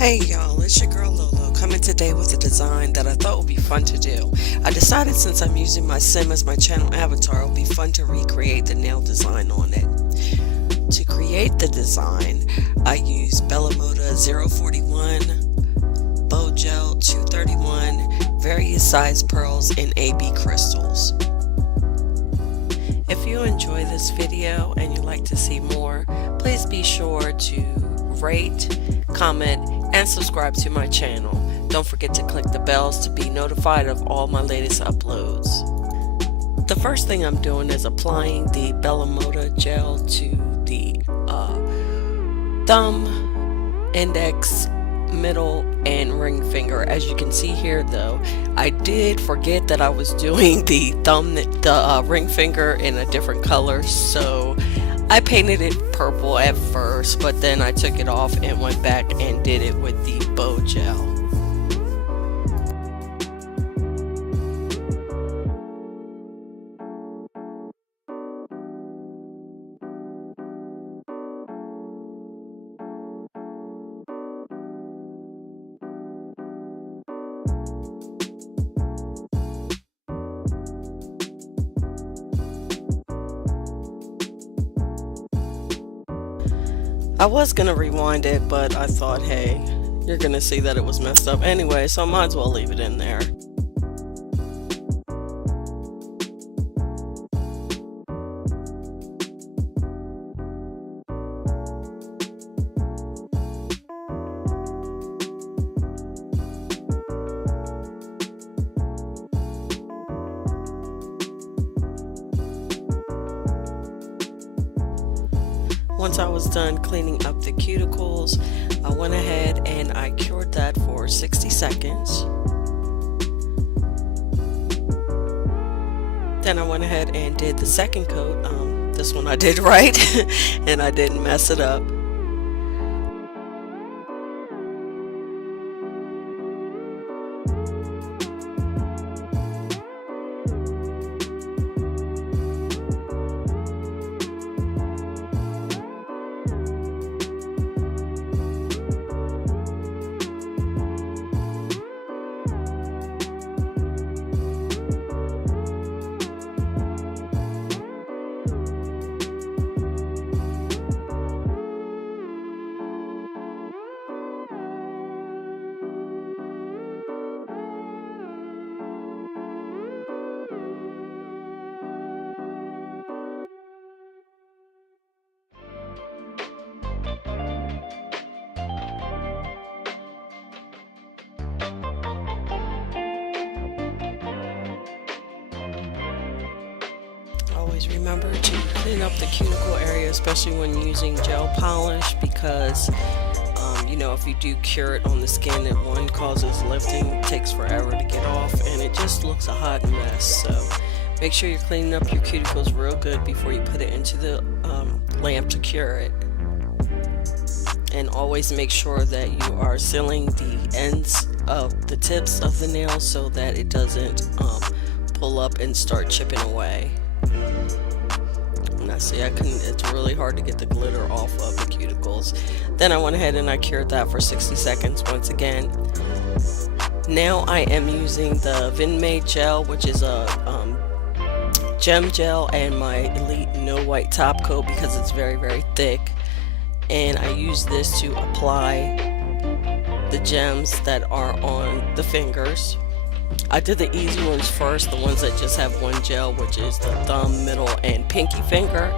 Hey y'all, it's your girl Lolo coming today with a design that I thought would be fun to do. I decided since I'm using my sim as my channel avatar, it would be fun to recreate the nail design on it. To create the design, I use Bellamoda 041, Bow Gel 231, various size pearls, and AB crystals. If you enjoy this video and you'd like to see more, please be sure to rate, comment, and subscribe to my channel. Don't forget to click the bells to be notified of all my latest uploads. The first thing I'm doing is applying the Bellamoda gel to the thumb, index, middle, and ring finger. As you can see here though, I did forget that I was doing the ring finger in a different color, so I painted it purple at first, but then I took it off and went back and did it with the bow gel. I was gonna rewind it, but I thought, hey, you're gonna see that it was messed up anyway, so I might as well leave it in there. Once I was done cleaning up the cuticles, I went ahead and I cured that for 60 seconds. Then I went ahead and did the second coat. This one I did right and I didn't mess it up. Always remember to clean up the cuticle area, especially when using gel polish, because you know, if you do cure it on the skin, it one causes lifting, it takes forever to get off, and it just looks a hot mess. So make sure you're cleaning up your cuticles real good before you put it into the lamp to cure it. And always make sure that you are sealing the ends of the tips of the nail so that it doesn't pull up and start chipping away. Now see, it's really hard to get the glitter off of the cuticles. Then I went ahead and I cured that for 60 seconds once again. Now I am using the Vinmade gel, which is a gem gel, and my Elite No White top coat because it's very, very thick. And I use this to apply the gems that are on the fingers. I did the easy ones first, the ones that just have one gel, which is the thumb, middle, and pinky finger.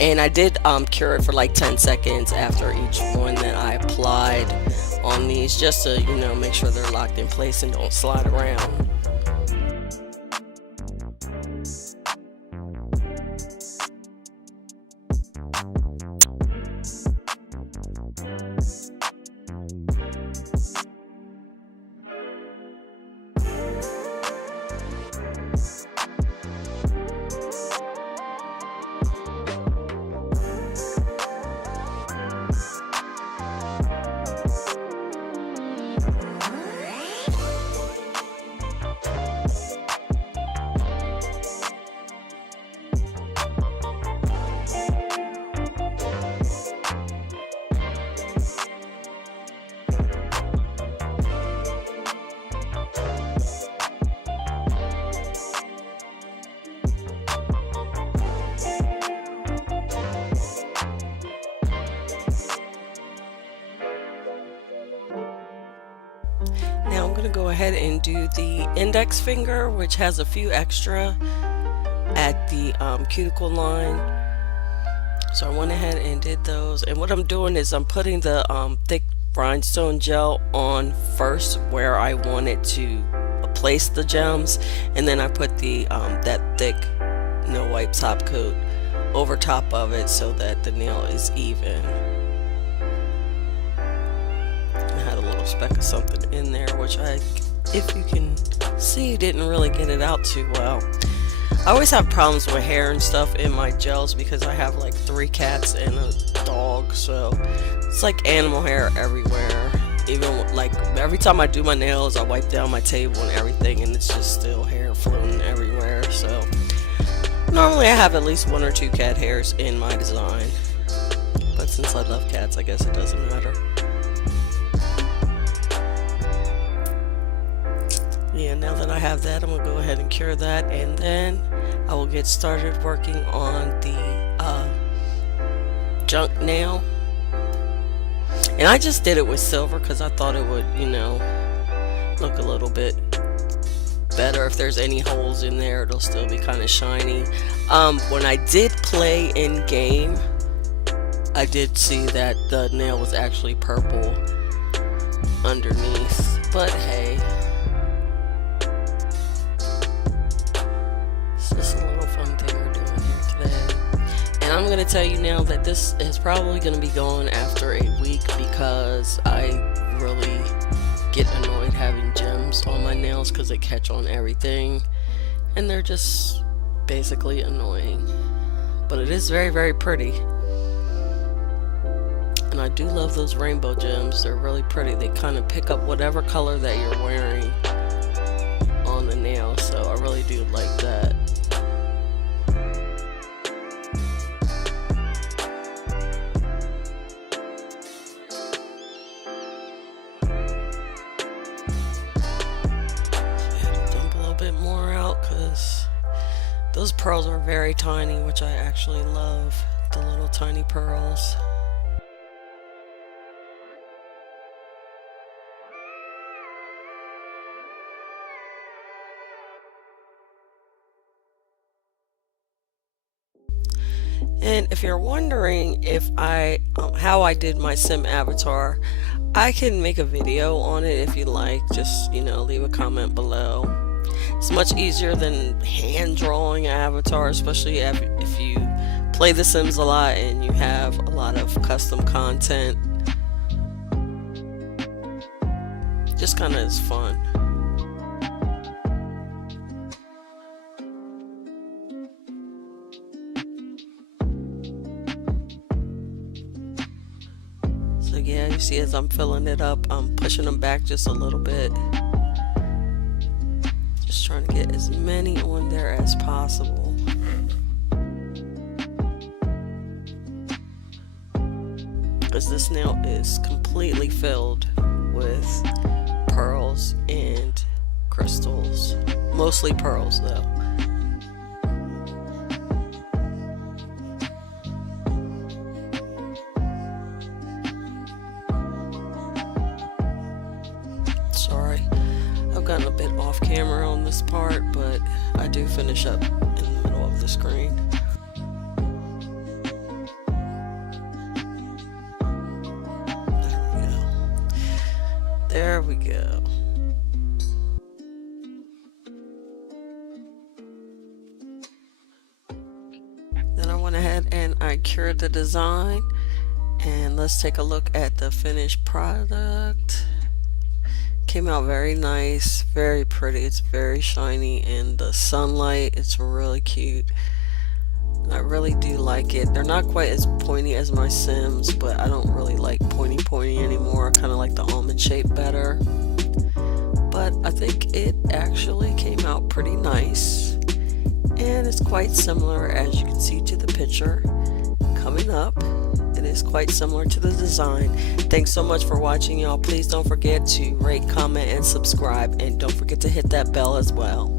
And I did cure it for like 10 seconds after each one that I applied on these, just to, you know, make sure they're locked in place and don't slide around. ahead and do the index finger, which has a few extra at the cuticle line. So I went ahead and did those, and what I'm doing is I'm putting the thick rhinestone gel on first where I wanted to place the gems, and then I put the that thick no wipe top coat over top of it so that the nail is even. I had a little speck of something in there, which I, if you can see, didn't really get it out too well. I always have problems with hair and stuff in my gels because I have like 3 cats and a dog, so it's like animal hair everywhere. Even like every time I do my nails, I wipe down my table and everything, and it's just still hair floating everywhere. So normally I have at least 1 or 2 cat hairs in my design, but since I love cats, I guess it doesn't matter. Yeah, now that I have that, I'm gonna go ahead and cure that, and then I will get started working on the junk nail. And I just did it with silver because I thought it would, you know, look a little bit better. If there's any holes in there, it'll still be kind of shiny. When I did play in game, I did see that the nail was actually purple underneath, but hey. Just a little fun thing we're doing here today. And I'm going to tell you now that this is probably going to be gone after a week because I really get annoyed having gems on my nails because they catch on everything and they're just basically annoying. But it is very, very pretty. And I do love those rainbow gems. They're really pretty. They kind of pick up whatever color that you're wearing on the nail, so I really do like that. More out because those pearls are very tiny, which I actually love, the little tiny pearls. And if you're wondering if how I did my sim avatar, I can make a video on it if you like. Just, you know, leave a comment below. It's much easier than hand drawing an avatar, especially if you play The Sims a lot and you have a lot of custom content. Just kind of is fun. So yeah, you see as I'm filling it up, I'm pushing them back just a little bit. Just trying to get as many on there as possible. Because this nail is completely filled with pearls and crystals. Mostly pearls though. Sorry. I've gotten a bit off camera on this part, but I do finish up in the middle of the screen. There we go. Then I went ahead and I cured the design, and let's take a look at the finished product. Came out very nice, very pretty. It's very shiny in the sunlight. It's really cute. I really do like it. They're not quite as pointy as my Sims, but I don't really like pointy anymore. I kind of like the almond shape better. But I think it actually came out pretty nice. And it's quite similar, as you can see, to the picture coming up. It is quite similar to the design. Thanks so much for watching, y'all. Please don't forget to rate, comment, and subscribe. And don't forget to hit that bell as well.